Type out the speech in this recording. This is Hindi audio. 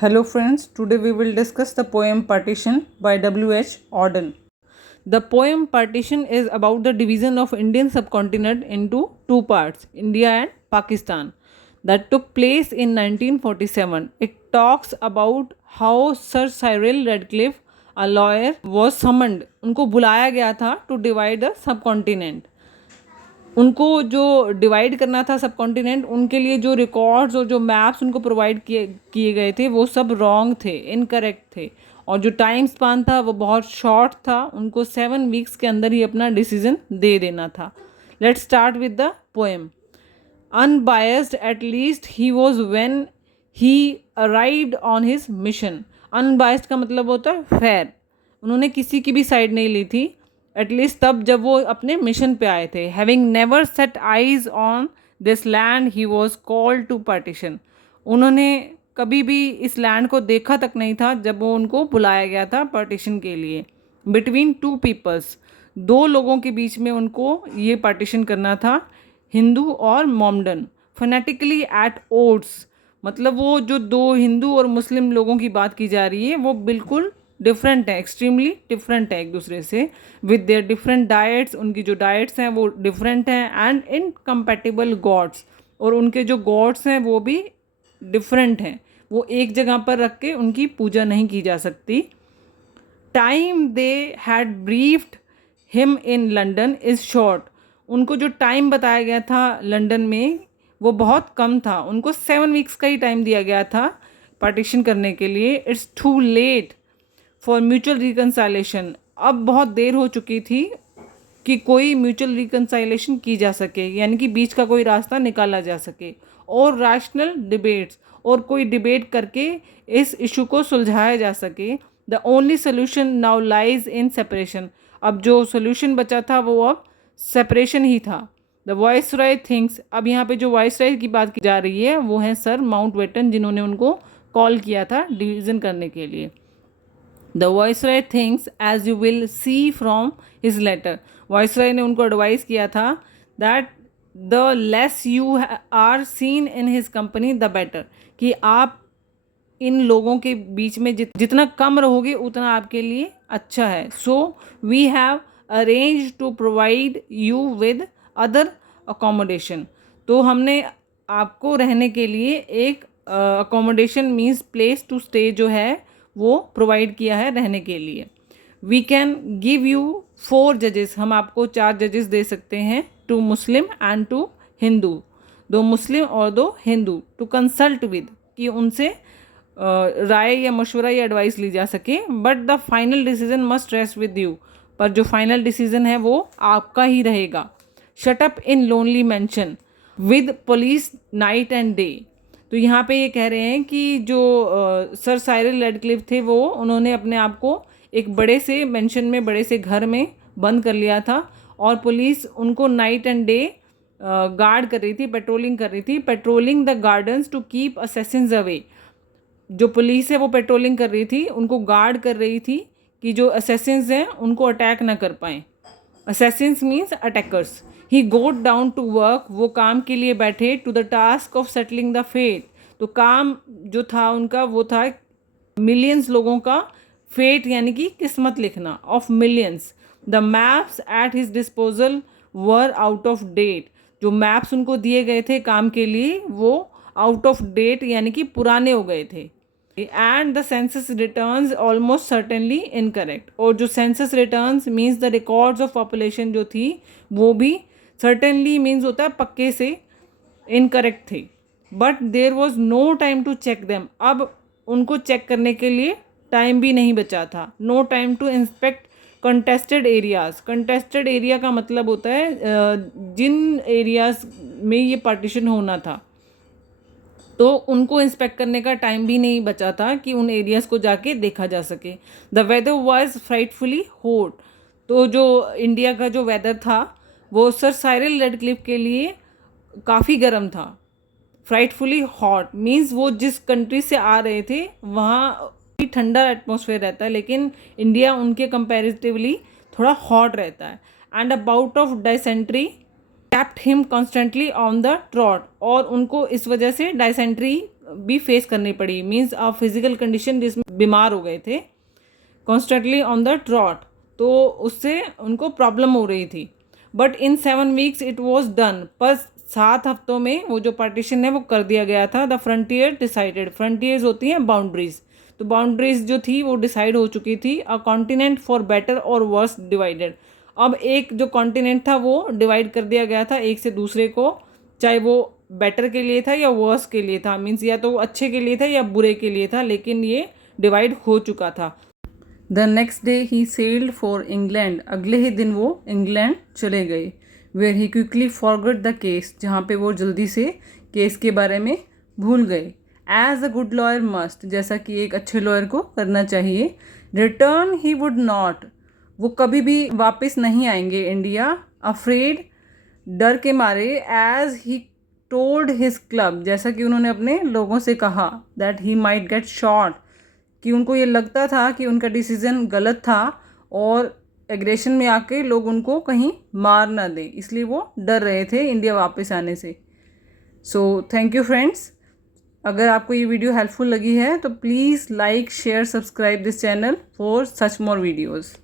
Hello friends, today we will discuss the poem Partition by W.H. Auden. The poem Partition is about the division of Indian subcontinent into two parts, India and Pakistan, that took place in 1947. It talks about how Sir Cyril Radcliffe, a lawyer, was summoned. उनको बुलाया गया था to divide the subcontinent. उनको जो डिवाइड करना था सब कॉन्टिनेंट, उनके लिए जो रिकॉर्ड्स और जो मैप्स उनको प्रोवाइड किए गए थे वो सब रॉन्ग थे, इनकरेक्ट थे, और जो टाइम स्पान था वो बहुत शॉर्ट था. उनको 7 वीक्स के अंदर ही अपना डिसीजन दे देना था. Let's start with the poem. Unbiased at least he was when he arrived on his mission. Unbiased का मतलब होता है फेयर. उन्होंने किसी की भी साइड नहीं ली थी, एटलीस्ट तब जब वो अपने मिशन पे आए थे. Having never set eyes on this land he was called to partition. उन्होंने कभी भी इस लैंड को देखा तक नहीं था जब वो उनको बुलाया गया था पार्टीशन के लिए. बिटवीन टू पीपल्स, दो लोगों के बीच में उनको ये पार्टीशन करना था, हिंदू और मोमडन. फोनेटिकली एट ओड्स, मतलब वो जो दो हिंदू और मुस्लिम लोगों की बात की जा रही है वो बिल्कुल डिफरेंट है, एक्सट्रीमली डिफरेंट है एक दूसरे से, विद देयर डिफरेंट डाइट्स. उनकी जो डाइट्स हैं वो डिफरेंट हैं, एंड इनकम्पैटिबल गॉड्स, और उनके जो गॉड्स हैं वो भी डिफरेंट हैं. वो एक जगह पर रख के उनकी पूजा नहीं की जा सकती. Time they had briefed him in London is short. उनको जो टाइम बताया गया था लंदन में वो बहुत कम था. उनको 7 वीक्स का ही टाइम दिया गया था पार्टीशन करने के लिए. It's too late for mutual reconciliation. अब बहुत देर हो चुकी थी कि कोई म्यूचुअल रिकन्साइलेशन की जा सके, यानी कि बीच का कोई रास्ता निकाला जा सके, और रैशनल डिबेट्स, और कोई डिबेट करके इस इशू को सुलझाया जा सके. The only solution now lies in separation. अब जो सोल्यूशन बचा था वो अब सेपरेशन ही था. The viceroy thinks. अब यहाँ पे जो वाइसरॉय की बात की जा रही है वो है सर माउंटबेटन, जिन्होंने उनको कॉल किया था डिवीज़न करने के लिए. The Viceroy thinks, as you will see from his letter. Viceroy ने उनको एडवाइस किया था that the less you are seen in his company the better. कि आप इन लोगों के बीच में जितना कम रहोगे उतना आपके लिए अच्छा है. So we have arranged to provide you with other accommodation. तो हमने आपको रहने के लिए एक accommodation means place to stay जो है वो प्रोवाइड किया है रहने के लिए. वी कैन गिव यू 4 जजेस. हम आपको 4 जजेस दे सकते हैं, 2 मुस्लिम एंड 2 हिंदू, 2 मुस्लिम और 2 हिंदू, टू कंसल्ट विद, कि उनसे राय या मशवरा या एडवाइस ली जा सके. But the final decision must rest with you. पर जो फाइनल डिसीजन है वो आपका ही रहेगा. Shut up in lonely mention with police night and day. तो यहाँ पे ये कह रहे हैं कि जो सर साइरल रेडक्लिफ थे वो उन्होंने अपने आप को एक बड़े से मेंशन में, बड़े से घर में बंद कर लिया था, और पुलिस उनको नाइट एंड डे गार्ड कर रही थी, पेट्रोलिंग कर रही थी. Patrolling the gardens to keep assassins away. जो पुलिस है वो पेट्रोलिंग कर रही थी, उनको गार्ड कर रही थी कि जो असैसिन्स हैं उनको अटैक ना कर पाएँ. Assassins means attackers. He got down to work. वो काम के लिए बैठे. To the task of settling the fate. तो काम जो था उनका वो था मिलियंस लोगों का फेट, यानी कि किस्मत लिखना, of millions. The maps at his disposal were out of date. जो मैप्स उनको दिए गए थे काम के लिए वो आउट ऑफ डेट, यानी कि पुराने हो गए थे. And the census returns almost certainly incorrect. और जो census returns means the records of population जो थी वो भी सर्टेनली मीन्स होता है पक्के से, इनकरेक्ट थे. But there was no time to check them. अब उनको चेक करने के लिए टाइम भी नहीं बचा था. No time to inspect contested areas. Contested area का मतलब होता है जिन एरियाज में ये पार्टीशन होना था, तो उनको इंस्पेक्ट करने का टाइम भी नहीं बचा था कि उन एरियाज़ को जाके देखा जा सके. The weather was frightfully hot. तो जो इंडिया का जो वेदर था वो सर साइरल रेडक्लिफ के लिए काफ़ी गर्म था. फ्राइटफुली हॉट मीन्स वो जिस कंट्री से आ रहे थे वहाँ ठंडा एटमॉस्फेयर रहता है, लेकिन इंडिया उनके कंपैरेटिवली थोड़ा हॉट रहता है. And a bout of dysentery kept him constantly on the trot. और उनको इस वजह से डायसेंट्री भी फेस करनी पड़ी, मीन्स अ फिजिकल कंडीशन जिसमें बीमार हो गए थे कॉन्स्टेंटली ऑन द ट्रॉट, तो उससे उनको प्रॉब्लम हो रही थी। But in 7 weeks it was done, पर 7 हफ्तों में वो जो पार्टीशन है वो कर दिया गया था। द फ्रंटियर डिसाइडेड, फ्रंटियर्स होती हैं बाउंड्रीज, तो बाउंड्रीज जो थी वो डिसाइड हो चुकी थी। अ कॉन्टिनेंट फॉर बेटर और वर्स डिवाइडेड, अब एक जो कॉन्टिनेंट था वो डिवाइड कर दिया गया था एक से दूसरे को, चाहे वो बेटर के लिए था या वर्स के लिए था, मीन्स या तो वो अच्छे के लिए था या बुरे के लिए था, लेकिन ये डिवाइड हो चुका था। The next day he sailed for England, अगले ही दिन वो इंग्लैंड चले गए। Where he quickly forgot the case, जहाँ पे वो जल्दी से केस के बारे में भूल गए। As a good lawyer must, जैसा कि एक अच्छे लॉयर को करना चाहिए। रिटर्न ही वुड नॉट, वो कभी भी वापस नहीं आएंगे इंडिया। अफ्रेड, डर के मारे। As he told his club, जैसा कि उन्होंने अपने लोगों से कहा। That he might get shot, कि उनको ये लगता था कि उनका डिसीज़न गलत था और एग्रेशन में आके लोग उनको कहीं मार ना दें, इसलिए वो डर रहे थे इंडिया वापस आने से। सो थैंक यू फ्रेंड्स, अगर आपको ये वीडियो हेल्पफुल लगी है तो please like share subscribe this channel for such more videos.